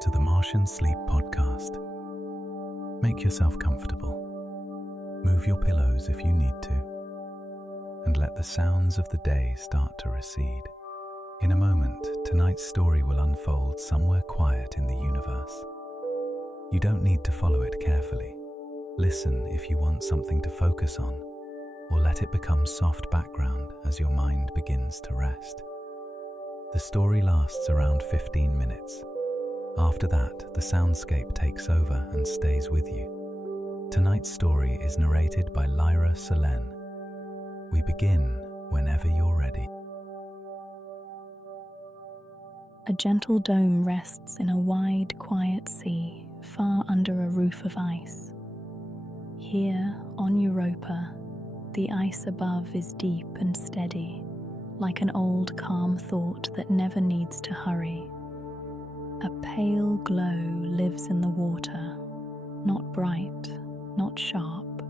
to the Martian Sleep Podcast. Make yourself comfortable. Move your pillows if you need to, and let the sounds of the day start to recede. In a moment, tonight's story will unfold somewhere quiet in the universe. You don't need to follow it carefully. Listen if you want something to focus on, or let it become soft background as your mind begins to rest. The story lasts around 15 minutes. After that, the soundscape takes over and stays with you. Tonight's story is narrated by Lyra Solenne. We begin whenever you're ready. A gentle dome rests in a wide, quiet sea, far under a roof of ice. Here, on Europa, the ice above is deep and steady, like an old, calm thought that never needs to hurry. A pale glow lives in the water, not bright, not sharp,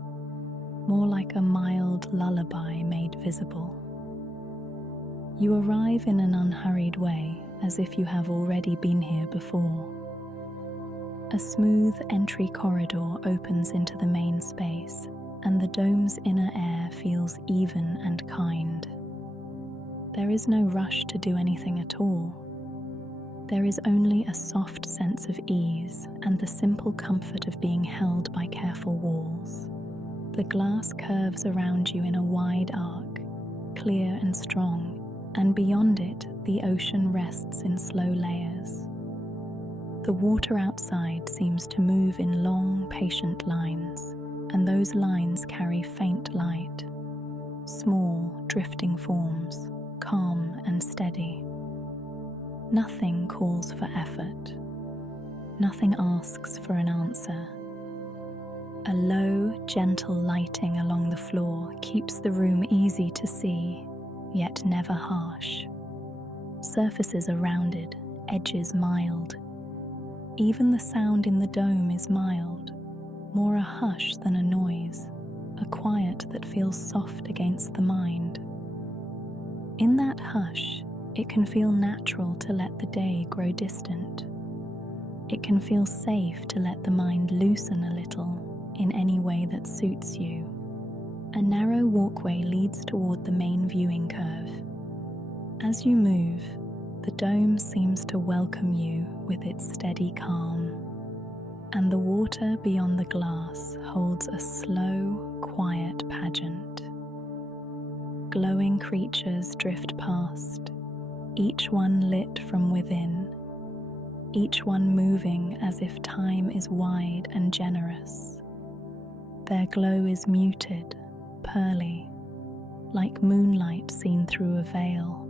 more like a mild lullaby made visible. You arrive in an unhurried way, as if you have already been here before. A smooth entry corridor opens into the main space, and the dome's inner air feels even and kind. There is no rush to do anything at all. There is only a soft sense of ease and the simple comfort of being held by careful walls. The glass curves around you in a wide arc, clear and strong, and beyond it, the ocean rests in slow layers. The water outside seems to move in long, patient lines, and those lines carry faint light, small, drifting forms, calm and steady. Nothing calls for effort. Nothing asks for an answer. A low, gentle lighting along the floor keeps the room easy to see, yet never harsh. Surfaces are rounded, edges mild. Even the sound in the dome is mild, more a hush than a noise, a quiet that feels soft against the mind. In that hush, it can feel natural to let the day grow distant. It can feel safe to let the mind loosen a little in any way that suits you. A narrow walkway leads toward the main viewing curve. As you move, the dome seems to welcome you with its steady calm, and the water beyond the glass holds a slow, quiet pageant. Glowing creatures drift past, each one lit from within, each one moving as if time is wide and generous. Their glow is muted, pearly, like moonlight seen through a veil.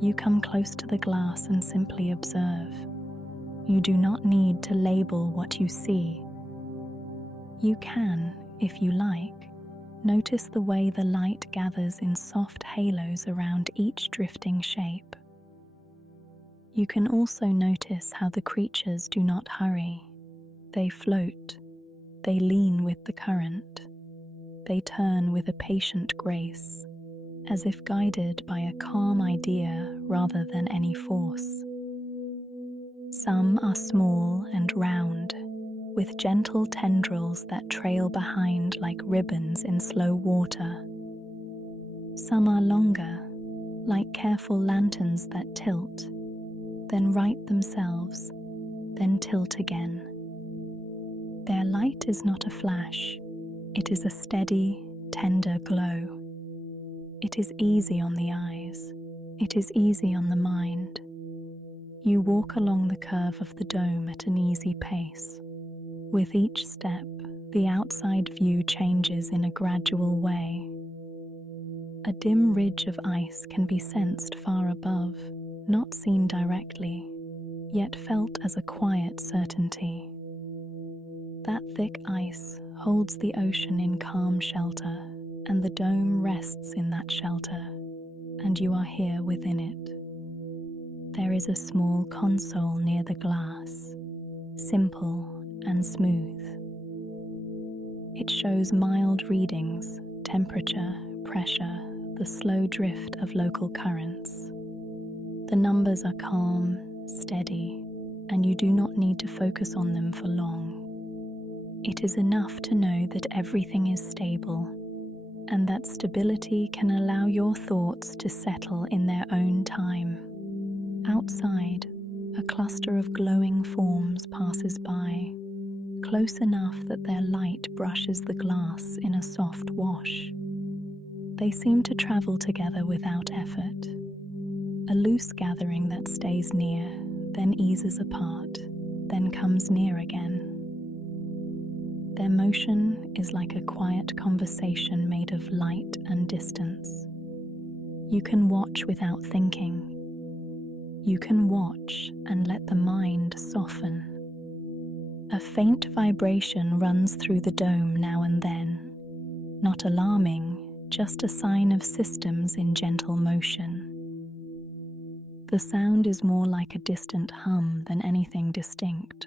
You come close to the glass and simply observe. You do not need to label what you see. You can, if you like, notice the way the light gathers in soft halos around each drifting shape. You can also notice how the creatures do not hurry. They float, they lean with the current, they turn with a patient grace, as if guided by a calm idea rather than any force. Some are small and round, with gentle tendrils that trail behind like ribbons in slow water. Some are longer, like careful lanterns that tilt, then right themselves, then tilt again. Their light is not a flash, it is a steady, tender glow. It is easy on the eyes, it is easy on the mind. You walk along the curve of the dome at an easy pace. With each step, the outside view changes in a gradual way. A dim ridge of ice can be sensed far above, not seen directly, yet felt as a quiet certainty. That thick ice holds the ocean in calm shelter, and the dome rests in that shelter, and you are here within it. There is a small console near the glass, simple and smooth. It shows mild readings, temperature, pressure, the slow drift of local currents. The numbers are calm, steady, and you do not need to focus on them for long. It is enough to know that everything is stable, and that stability can allow your thoughts to settle in their own time. Outside, a cluster of glowing forms passes by, close enough that their light brushes the glass in a soft wash. They seem to travel together without effort, a loose gathering that stays near, then eases apart, then comes near again. Their motion is like a quiet conversation made of light and distance. You can watch without thinking. You can watch and let the mind soften. A faint vibration runs through the dome now and then, not alarming, just a sign of systems in gentle motion. The sound is more like a distant hum than anything distinct.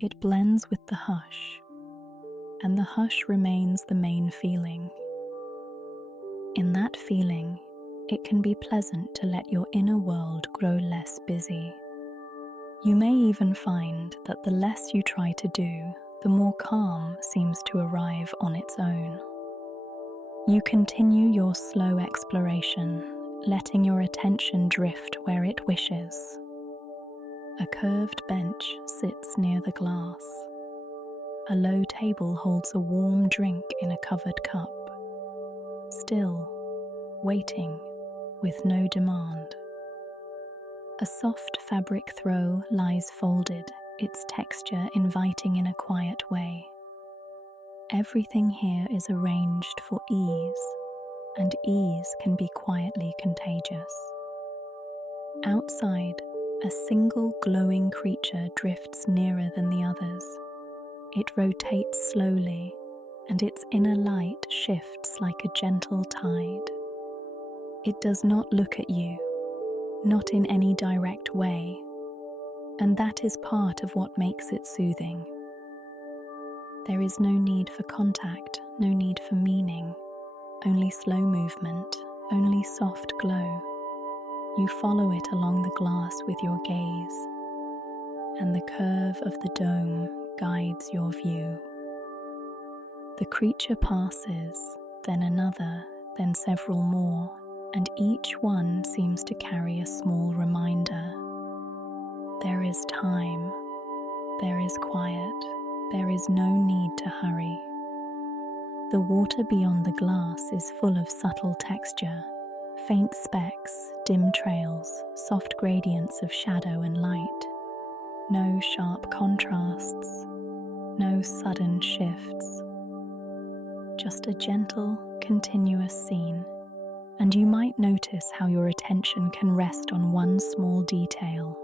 It blends with the hush, and the hush remains the main feeling. In that feeling, it can be pleasant to let your inner world grow less busy. You may even find that the less you try to do, the more calm seems to arrive on its own. You continue your slow exploration, letting your attention drift where it wishes. A curved bench sits near the glass. A low table holds a warm drink in a covered cup. Still, waiting, with no demand. A soft fabric throw lies folded, its texture inviting in a quiet way. Everything here is arranged for ease, and ease can be quietly contagious. Outside, a single glowing creature drifts nearer than the others. It rotates slowly, and its inner light shifts like a gentle tide. It does not look at you, not in any direct way, and that is part of what makes it soothing. There is no need for contact, no need for meaning, only slow movement, only soft glow. You follow it along the glass with your gaze, and the curve of the dome guides your view. The creature passes, then another, then several more, and each one seems to carry a small reminder. There is time, there is quiet, there is no need to hurry. The water beyond the glass is full of subtle texture, faint specks, dim trails, soft gradients of shadow and light. No sharp contrasts, no sudden shifts. Just a gentle, continuous scene, and you might notice how your attention can rest on one small detail,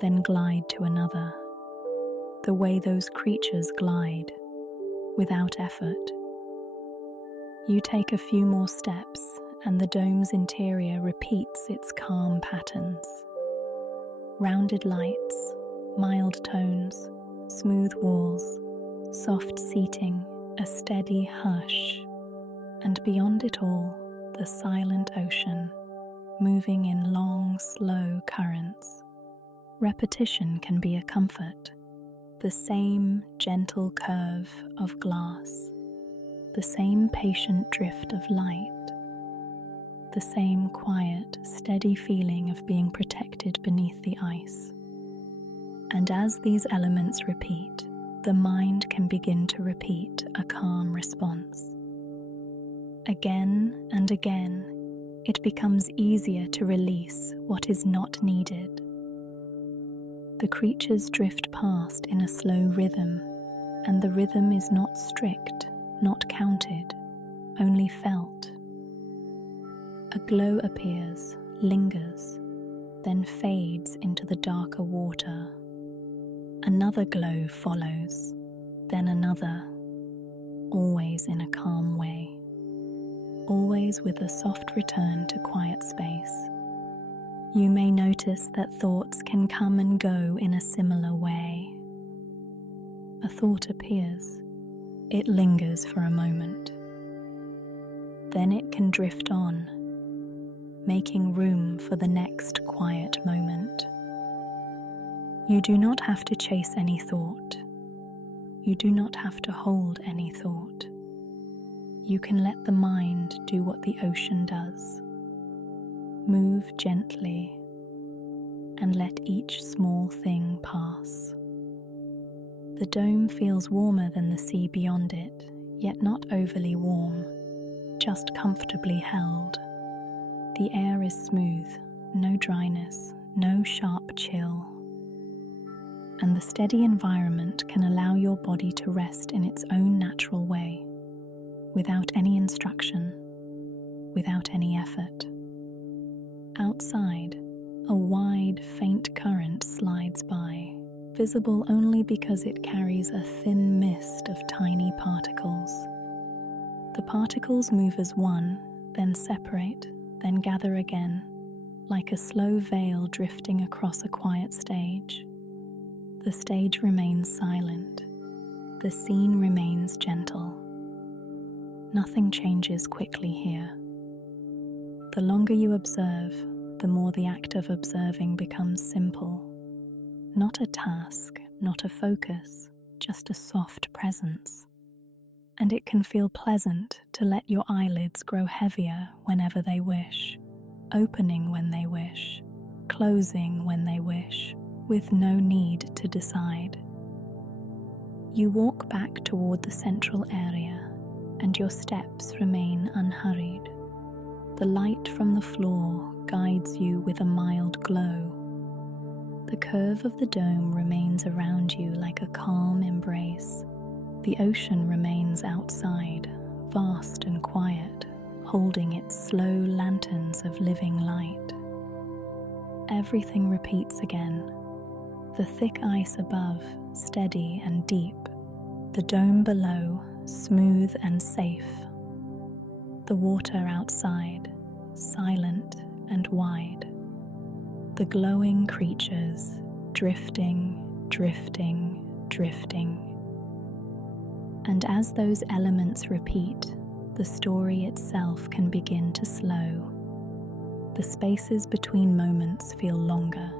then glide to another. The way those creatures glide, without effort. You take a few more steps, and the dome's interior repeats its calm patterns. Rounded lights, mild tones, smooth walls, soft seating, a steady hush, and beyond it all, the silent ocean, moving in long, slow currents. Repetition can be a comfort. The same gentle curve of glass, the same patient drift of light, the same quiet, steady feeling of being protected beneath the ice. And as these elements repeat, the mind can begin to repeat a calm response. Again and again, it becomes easier to release what is not needed. The creatures drift past in a slow rhythm, and the rhythm is not strict, not counted, only felt. A glow appears, lingers, then fades into the darker water. Another glow follows, then another, always in a calm way, always with a soft return to quiet space. You may notice that thoughts can come and go in a similar way. A thought appears, it lingers for a moment. Then it can drift on, making room for the next quiet moment. You do not have to chase any thought. You do not have to hold any thought. You can let the mind do what the ocean does. Move gently and let each small thing pass. The dome feels warmer than the sea beyond it, yet not overly warm, just comfortably held. The air is smooth, no dryness, no sharp chill. And the steady environment can allow your body to rest in its own natural way, without any instruction, without any effort. Outside, a wide, faint current slides by, visible only because it carries a thin mist of tiny particles. The particles move as one, then separate, then gather again, like a slow veil drifting across a quiet stage. The stage remains silent. The scene remains gentle. Nothing changes quickly here. The longer you observe, the more the act of observing becomes simple. Not a task, not a focus, just a soft presence. And it can feel pleasant to let your eyelids grow heavier whenever they wish, opening when they wish, closing when they wish, with no need to decide. You walk back toward the central area, and your steps remain unhurried. The light from the floor guides you with a mild glow. The curve of the dome remains around you like a calm embrace. The ocean remains outside, vast and quiet, holding its slow lanterns of living light. Everything repeats again. The thick ice above, steady and deep. The dome below, smooth and safe. The water outside, silent and wide. The glowing creatures, drifting, drifting, drifting. And as those elements repeat, the story itself can begin to slow. The spaces between moments feel longer.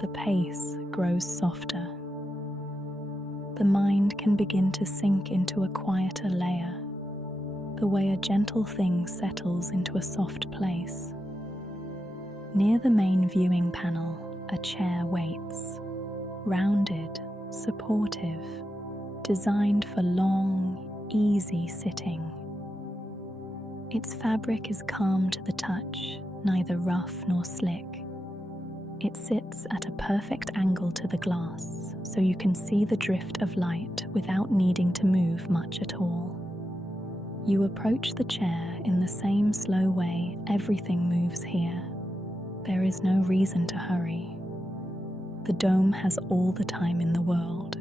The pace grows softer. The mind can begin to sink into a quieter layer, the way a gentle thing settles into a soft place. Near the main viewing panel, a chair waits, rounded, supportive, designed for long, easy sitting. Its fabric is calm to the touch, neither rough nor slick. It sits at a perfect angle to the glass, so you can see the drift of light without needing to move much at all. You approach the chair in the same slow way everything moves here. There is no reason to hurry. The dome has all the time in the world.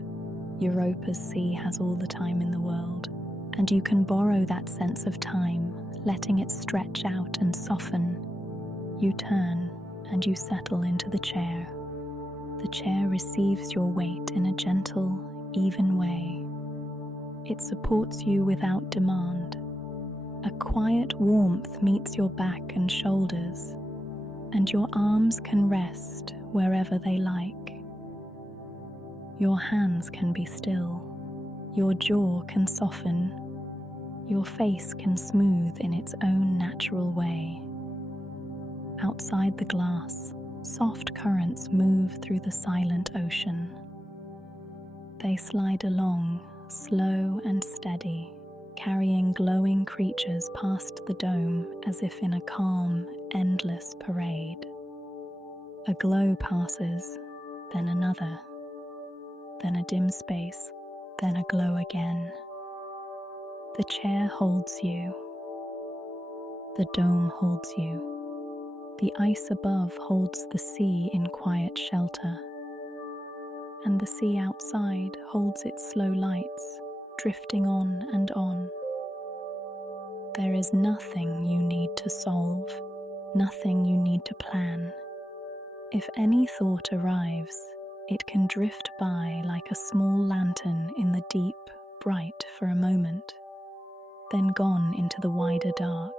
Europa's sea has all the time in the world, and you can borrow that sense of time, letting it stretch out and soften. You turn, and you settle into the chair. The chair receives your weight in a gentle, even way. It supports you without demand. A quiet warmth meets your back and shoulders, and your arms can rest wherever they like. Your hands can be still. Your jaw can soften. Your face can smooth in its own natural way. Outside the glass, soft currents move through the silent ocean. They slide along, slow and steady, carrying glowing creatures past the dome as if in a calm, endless parade. A glow passes, then another, then a dim space, then a glow again. The chair holds you. The dome holds you. The ice above holds the sea in quiet shelter, and the sea outside holds its slow lights, drifting on and on. There is nothing you need to solve, nothing you need to plan. If any thought arrives, it can drift by like a small lantern in the deep, bright for a moment, then gone into the wider dark.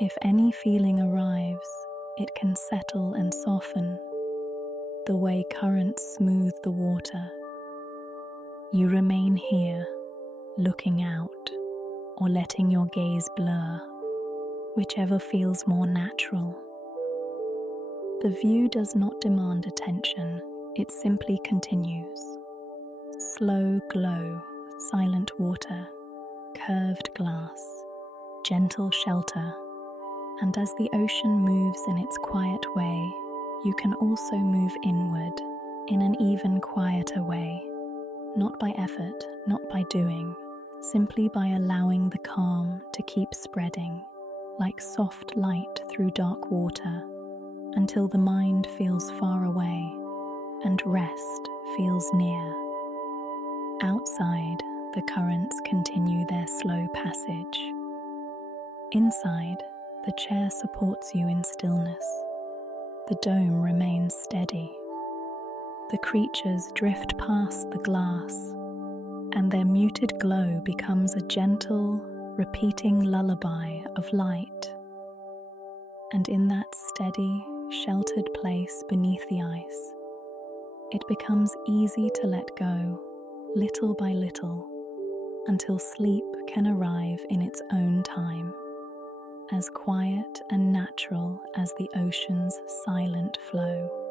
If any feeling arrives, it can settle and soften, the way currents smooth the water. You remain here, looking out, or letting your gaze blur, whichever feels more natural. The view does not demand attention, it simply continues. Slow glow, silent water, curved glass, gentle shelter, and as the ocean moves in its quiet way, you can also move inward in an even quieter way, not by effort, not by doing, simply by allowing the calm to keep spreading, like soft light through dark water, until the mind feels far away and rest feels near. Outside, the currents continue their slow passage. Inside, the chair supports you in stillness. The dome remains steady. The creatures drift past the glass, and their muted glow becomes a gentle, repeating lullaby of light. And in that steady, sheltered place beneath the ice, it becomes easy to let go, little by little, until sleep can arrive in its own time, as quiet and natural as the ocean's silent flow.